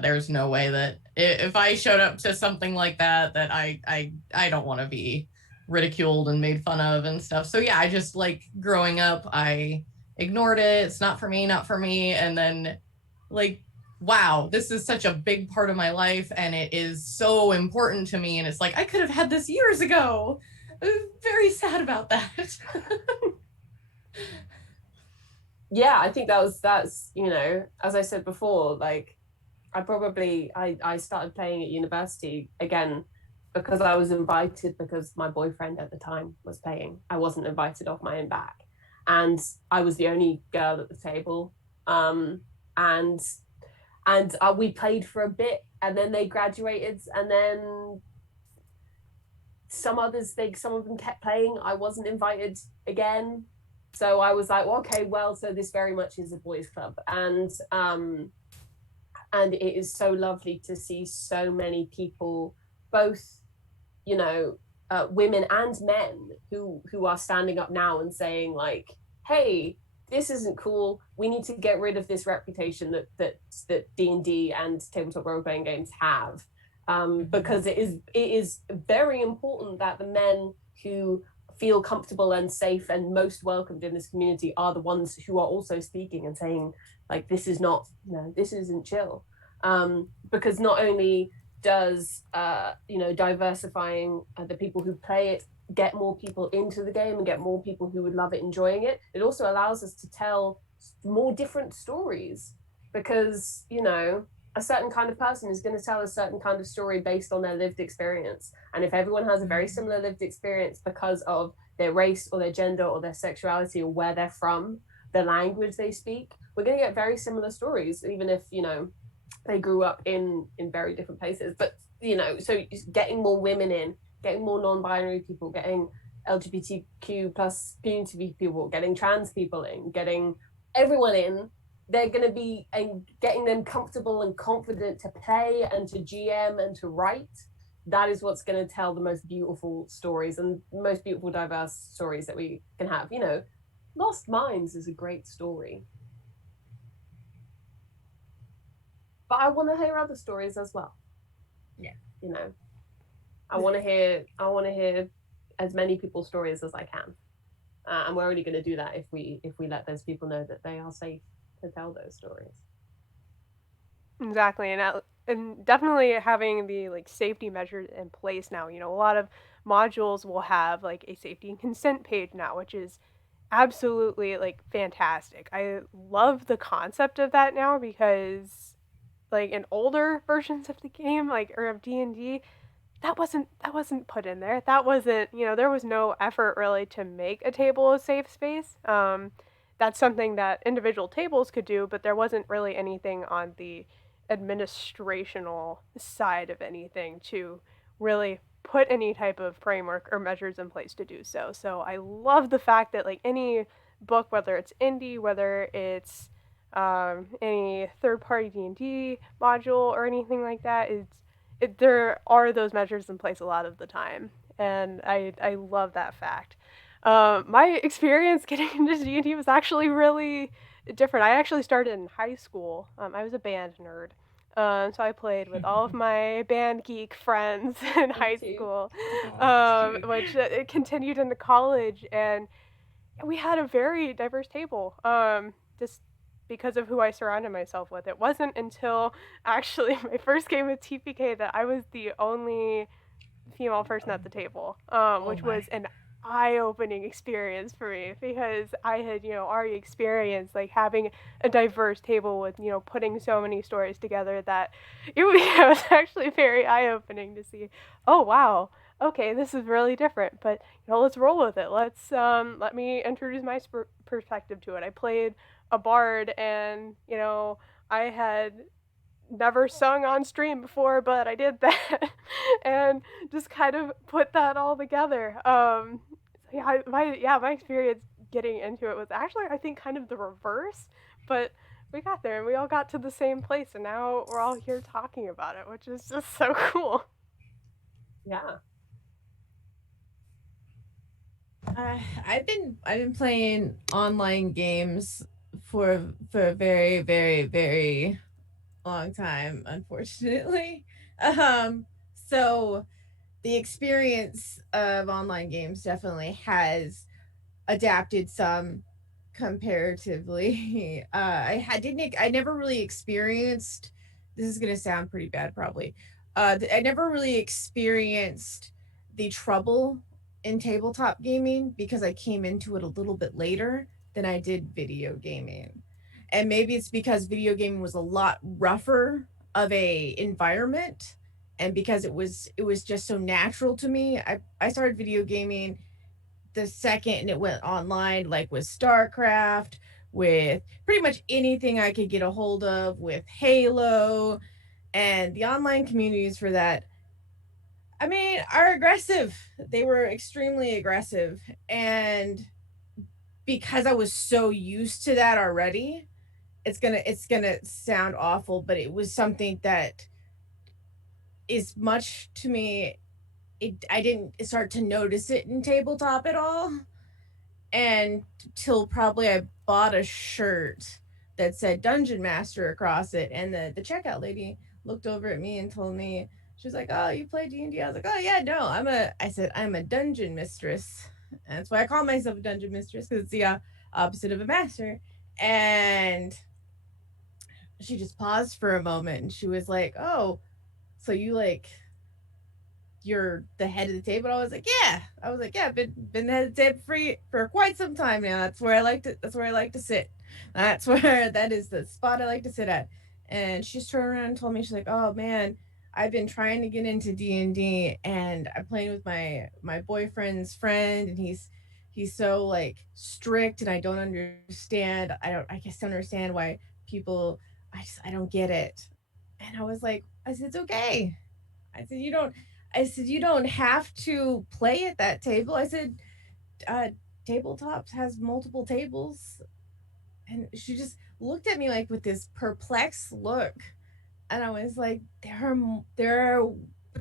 there's no way that if I showed up to something like that I don't want to be ridiculed and made fun of and stuff. So yeah, I just, like, growing up, I ignored it. It's not for me, and then, like, wow, this is such a big part of my life and it is so important to me, and it's like I could have had this years ago. I'm very sad about that. Yeah, I think that's as I said before, like I started playing at university again because I was invited because my boyfriend at the time was playing. I wasn't invited off my own back, and I was the only girl at the table. And we played for a bit, and then they graduated, and then some of them kept playing. I wasn't invited again, so I was like, well, okay, well, so this very much is a boys' club, and it is so lovely to see so many people, both, women and men, who are standing up now and saying, like, hey, this isn't cool. We need to get rid of this reputation that D&D and tabletop role-playing games have, because it is very important that the men who feel comfortable and safe and most welcomed in this community are the ones who are also speaking and saying, like, this is not, this isn't chill, because not only does diversifying the people who play it get more people into the game and get more people who would love it enjoying it, it also allows us to tell more different stories, because a certain kind of person is going to tell a certain kind of story based on their lived experience, and if everyone has a very similar lived experience because of their race or their gender or their sexuality or where they're from, the language they speak, we're going to get very similar stories, even if they grew up in very different places. But so getting more women in, getting more non-binary people, getting LGBTQ plus community people, getting trans people in, getting everyone in. They're going to be getting them comfortable and confident to play and to GM and to write. That is what's going to tell the most beautiful stories and most beautiful diverse stories that we can have. You know, Lost Minds is a great story, but I want to hear other stories as well. Yeah. You know, I want to hear as many people's stories as I can, and we're only going to do that if we let those people know that they are safe to tell those stories. Exactly, and definitely having the like safety measures in place now. You know, a lot of modules will have like a safety and consent page now, which is absolutely like fantastic. I love the concept of that now because like in older versions of the game, like or of D&D, that wasn't put in there. That wasn't, you know, there was no effort really to make a table a safe space. That's something that individual tables could do, but there wasn't really anything on the administrational side of anything to really put any type of framework or measures in place to do so. So I love the fact that like any book, whether it's indie, whether it's any third-party D&D module or anything like that, there are those measures in place a lot of the time, and I love that fact. My experience getting into D&D was actually really different. I actually started in high school. I was a band nerd. So I played with all of my band geek friends in high school, which it continued into college, and we had a very diverse table. Just because of who I surrounded myself with. It wasn't until actually my first game of TPK that I was the only female person at the table, which was an eye-opening experience for me because I had, you know, already experienced like having a diverse table with, you know, putting so many stories together that it was actually very eye-opening to see, oh wow, okay, this is really different, but you know, let's roll with it. Let me introduce my perspective to it. I played a bard, and you know, I had never sung on stream before, but I did that, and just kind of put that all together. My experience getting into it was actually, I think, kind of the reverse, but we got there and we all got to the same place, and now we're all here talking about it, which is just so cool. Yeah. I've been playing online games for a very very long time, unfortunately. Um, so the experience of online games definitely has adapted some comparatively. I never really experienced. This is gonna sound pretty bad, probably. I never really experienced the trouble in tabletop gaming because I came into it a little bit later than I did video gaming, and maybe it's because video gaming was a lot rougher of a environment, and because it was just so natural to me. I started video gaming the second it went online, like with StarCraft, with pretty much anything I could get a hold of, with Halo, and the online communities for that, I mean, are aggressive. They were extremely aggressive. And because I was so used to that already, it's gonna sound awful, but it was something that is much to me. I didn't start to notice it in tabletop at all, and till probably I bought a shirt that said Dungeon Master across it, and the checkout lady looked over at me and told me, she was like, "Oh, you play D&D?" I was like, "Oh yeah, no, I said I'm a dungeon mistress." And that's why I call myself a dungeon mistress, because it's the opposite of a master. And she just paused for a moment, and she was like, "Oh, so you're the head of the table?" I was like, "Yeah." I was like, "Yeah, been the head of the table for quite some time now. That's where I like to. That's where I like to sit. That's where that is the spot I like to sit at." And she's turned around and told me, she's like, "Oh man, I've been trying to get into D&D, and I'm playing with my boyfriend's friend, and he's so like strict, and I don't understand. I just don't understand why people. I don't get it." And I was like, I said, "It's okay." I said, "You don't." I said, you don't have to play at that table. I said, tabletops has multiple tables. And she just looked at me like with this perplexed look. And I was like, there are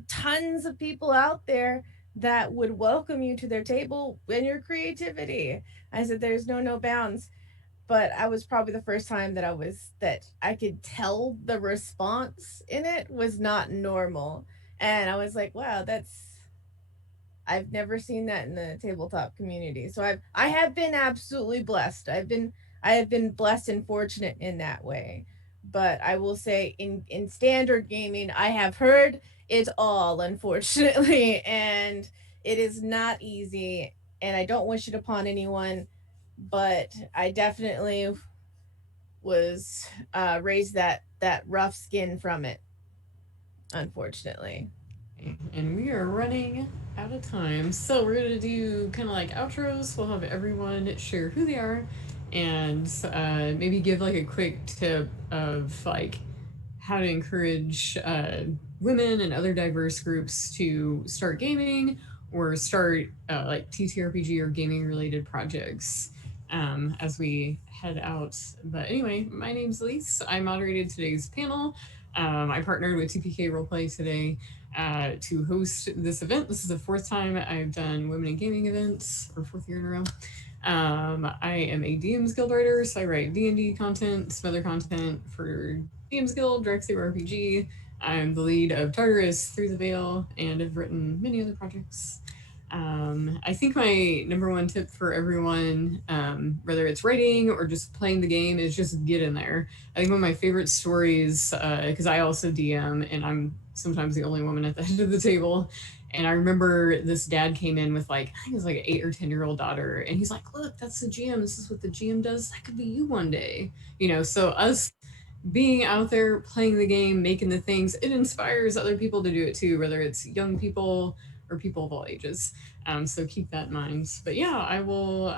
tons of people out there that would welcome you to their table and your creativity. I said, there's no bounds. But I was probably the first time that I could tell the response in it was not normal. And I was like, wow, I've never seen that in the tabletop community. So I have been absolutely blessed. I have been blessed and fortunate in that way. But I will say in standard gaming, I have heard it all, unfortunately, and it is not easy, and I don't wish it upon anyone, but I definitely was raised that rough skin from it, unfortunately. And we are running out of time. So we're gonna do kind of like outros. We'll have everyone share who they are, and maybe give like a quick tip of like how to encourage women and other diverse groups to start gaming or start like TTRPG or gaming related projects as we head out. But anyway, my name's Elise. I moderated today's panel. I partnered with TPK Roleplay today to host this event. This is the fourth time I've done women in gaming events, or fourth year in a row. I am a DMsGuild writer, so I write D&D content, some other content for DMsGuild, DriveThruRPG. I'm the lead of Tartarus, Through the Veil, and have written many other projects. I think my number one tip for everyone, whether it's writing or just playing the game, is just get in there. I think one of my favorite stories, because I also DM and I'm sometimes the only woman at the head of the table. And I remember this dad came in with like, I think it was like an 8 or 10-year-old daughter. And he's like, look, that's the GM. This is what the GM does. That could be you one day. So us being out there playing the game, making the things, it inspires other people to do it too, whether it's young people or people of all ages. So keep that in mind. But yeah, I will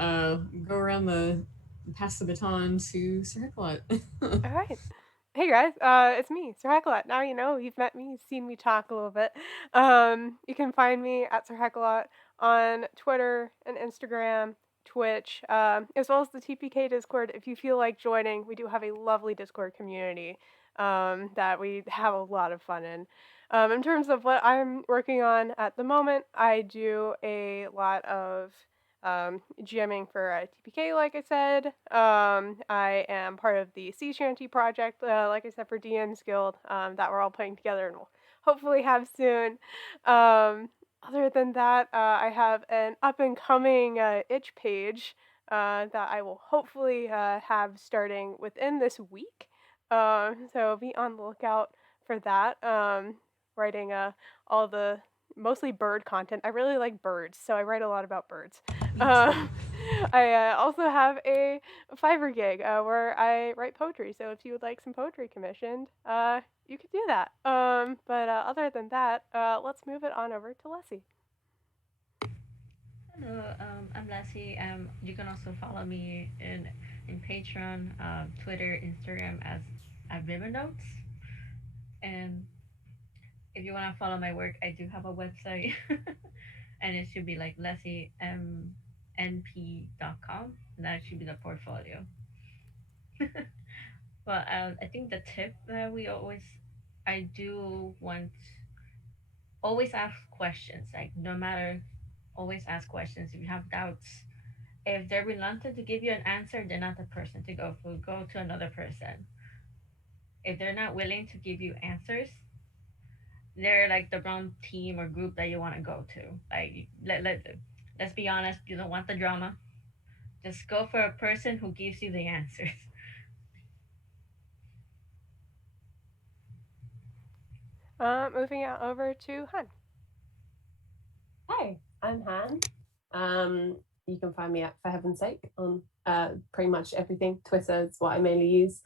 go around pass the baton to SIRHECKALOT. All right. Hey guys, it's me, SIRHECKALOT. Now you know, you've met me, you've seen me talk a little bit. You can find me at SIRHECKALOT on Twitter and Instagram, Twitch, as well as the TPK Discord. If you feel like joining, we do have a lovely Discord community that we have a lot of fun in. In terms of what I'm working on at the moment, I do a lot of GMing for TPK, like I said. I am part of the Sea Shanty project, like I said, for DMsGuild, that we're all putting together and we'll hopefully have soon. Other than that, I have an up-and-coming itch page that I will hopefully have starting within this week. So be on the lookout for that. Writing all the mostly bird content. I really like birds, so I write a lot about birds. I also have a Fiverr gig where I write poetry, so if you would like some poetry commissioned, you could do that. But other than that, let's move it on over to Lessie. Hello, I'm Lessie. You can also follow me in Patreon, Twitter, Instagram as River Notes. And if you want to follow my work, I do have a website, and it should be like LessieMNP.com. That should be the portfolio. Well, I think the tip that I do want, always ask questions. Like, no matter, always ask questions. If you have doubts, if they're reluctant to give you an answer, they're not the person to go for. Go to another person. If they're not willing to give you answers, they're like the wrong team or group that you want to go to. Like, let's be honest, you don't want the drama. Just go for a person who gives you the answers. Moving out over to Han. Hi, I'm Han. You can find me at For Heaven's Sake on pretty much everything. Twitter is what I mainly use.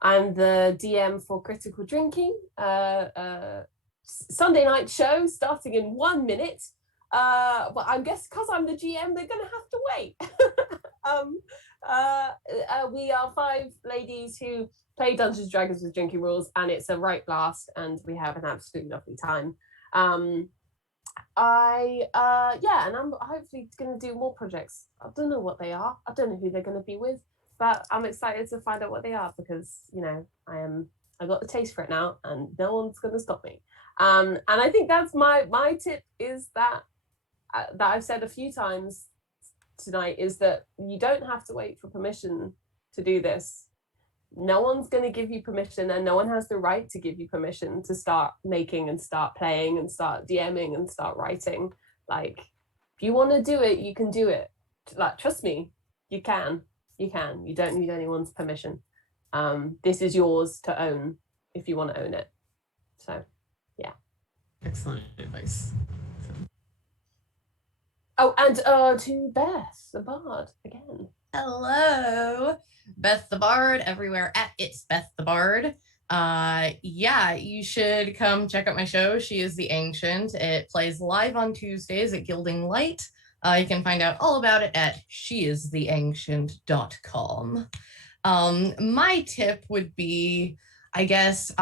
I'm the DM for Critical Drinking, Sunday night show starting in 1 minute. But I guess because I'm the GM, they're going to have to wait. We are 5 ladies who play Dungeons & Dragons with drinking rules, and it's a right blast, and we have an absolutely lovely time. And I'm hopefully going to do more projects. I don't know what they are. I don't know who they're going to be with, but I'm excited to find out what they are because I got the taste for it now, and no one's going to stop me. And I think that's my tip is that I've said a few times tonight is that you don't have to wait for permission to do this. No one's going to give you permission, and no one has the right to give you permission to start making and start playing and start DMing and start writing. Like, if you want to do it, you can do it. Like, trust me, you can. You don't need anyone's permission. This is yours to own if you want to own it. So, yeah. Excellent advice. Oh, and to Beth, the Bard, again. Hello, Beth the Bard, everywhere at It's Beth the Bard. You should come check out my show. She is the Ancient. It plays live on Tuesdays at Gilding Light. You can find out all about it at sheistheancient.com. My tip would be, I guess,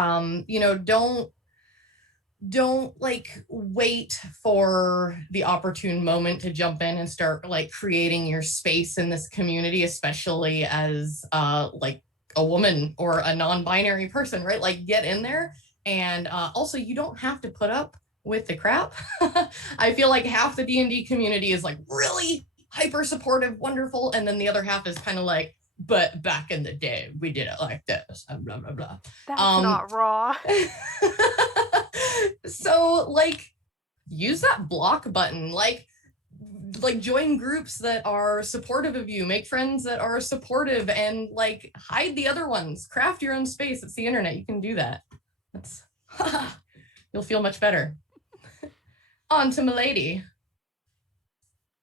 don't like wait for the opportune moment to jump in and start like creating your space in this community, especially as like a woman or a non-binary person, right? Like, get in there. And also, you don't have to put up with the crap. I feel like half the D&D community is like really hyper supportive, wonderful, and then the other half is kind of like, but back in the day we did it like this and blah blah blah. That's not raw. So like, use that block button, like join groups that are supportive of you, make friends that are supportive, and like hide the other ones. Craft your own space. It's the internet. You can do that. That's you'll feel much better. On to Milady.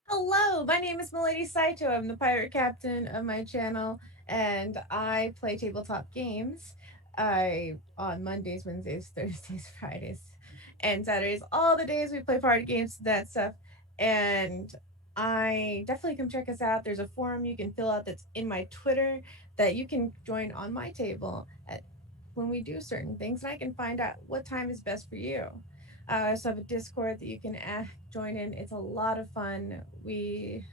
Hello, my name is MILADYCYTO. I'm the pirate captain of my channel, and I play tabletop games. On Mondays, Wednesdays, Thursdays, Fridays, and Saturdays, all the days we play party games, that stuff. And I definitely come check us out. There's a forum you can fill out that's in my Twitter that you can join on my table when we do certain things, and I can find out what time is best for you. I also have a Discord that you can join in. It's a lot of fun. We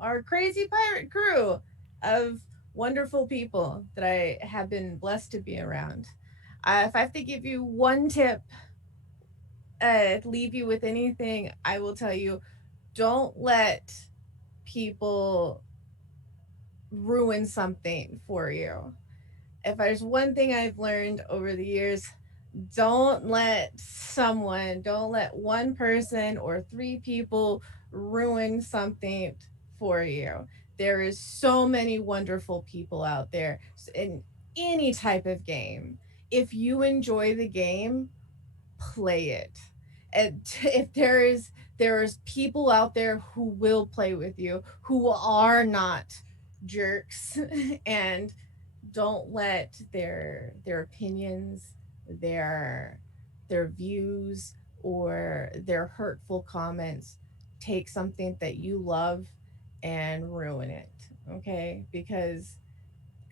are a crazy pirate crew of wonderful people that I have been blessed to be around. If I have to give you one tip, leave you with anything, I will tell you, don't let people ruin something for you. If there's one thing I've learned over the years, don't let one person or three people ruin something for you. There is so many wonderful people out there in any type of game. If you enjoy the game, play it. And if there is people out there who will play with you, who are not jerks, and don't let their opinions, their views, or their hurtful comments take something that you love and ruin it. Okay? Because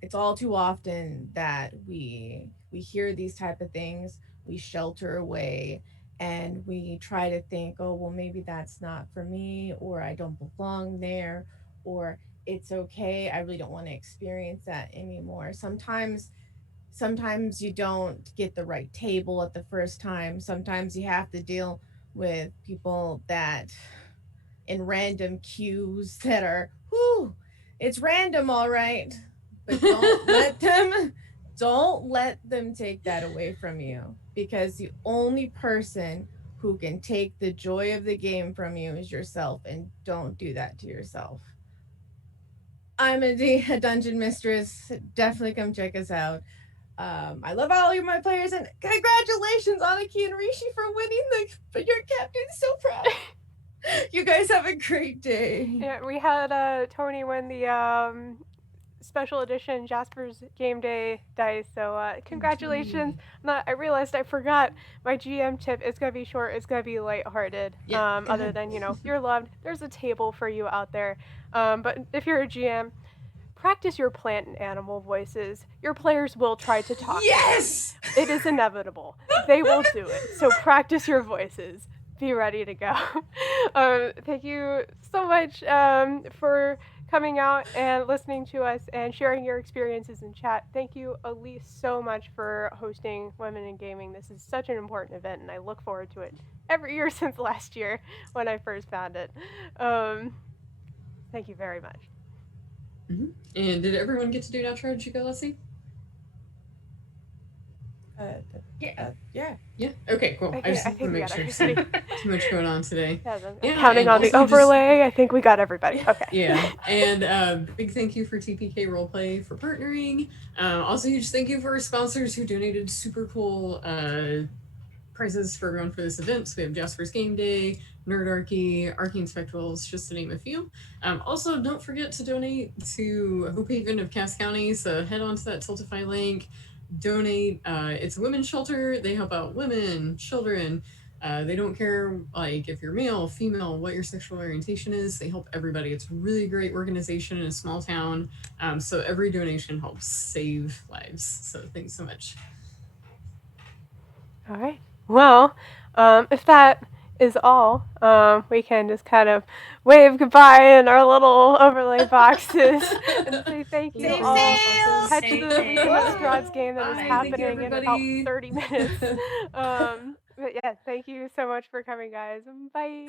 it's all too often that we hear these type of things, we shelter away, and we try to think, oh well, maybe that's not for me, or I don't belong there, or it's okay, I really don't want to experience that anymore. Sometimes you don't get the right table at the first time. Sometimes you have to deal with people that in random queues that are, whoo, it's random, all right. But don't let them take that away from you, because the only person who can take the joy of the game from you is yourself, and don't do that to yourself. I'm a dungeon mistress. Definitely come check us out. I love all of my players, and congratulations, Anaki and Rishi, for winning your captain. So proud. You guys have a great day. Yeah, we had Tony win the special edition Jasper's Game Day dice. So congratulations. I realized I forgot my GM tip. It's gonna be short. It's gonna be lighthearted. Yeah. Other than you're loved. There's a table for you out there. But if you're a GM, practice your plant and animal voices. Your players will try to talk. Yes! It is inevitable. They will do it. So practice your voices. Be ready to go. Thank you so much for coming out and listening to us and sharing your experiences in chat. Thank you, Elise, so much for hosting Women in Gaming. This is such an important event, and I look forward to it every year since last year when I first found it. Thank you very much. And did everyone get to do an outro? Did you go, Lessie? Yeah. Yeah. Okay. Cool. I just want to make sure. So too much going on today. Yeah, counting on the overlay, I think we got everybody. Okay. Yeah, and big thank you for TPK Roleplay for partnering. Also, huge thank you for our sponsors who donated super cool prizes for everyone for this event. So we have Jasper's Game Day, Nerdarchy, Arcane Spectrals, just to name a few. Also, don't forget to donate to Hope Haven of Cass County. So head on to that Tiltify link. Donate. It's a women's shelter. They help out women, children. They don't care like if you're male, female, what your sexual orientation is. They help everybody. It's a really great organization in a small town. So every donation helps save lives. So thanks so much. All right. Well, if that is all, we can just kind of wave goodbye in our little overlay boxes and say thank you Safe all. sails! Catch the Safe League of sails! Masquerades game that is Bye. Thank you, happening in about everybody. 30 minutes. But yeah, thank you so much for coming, guys. Bye.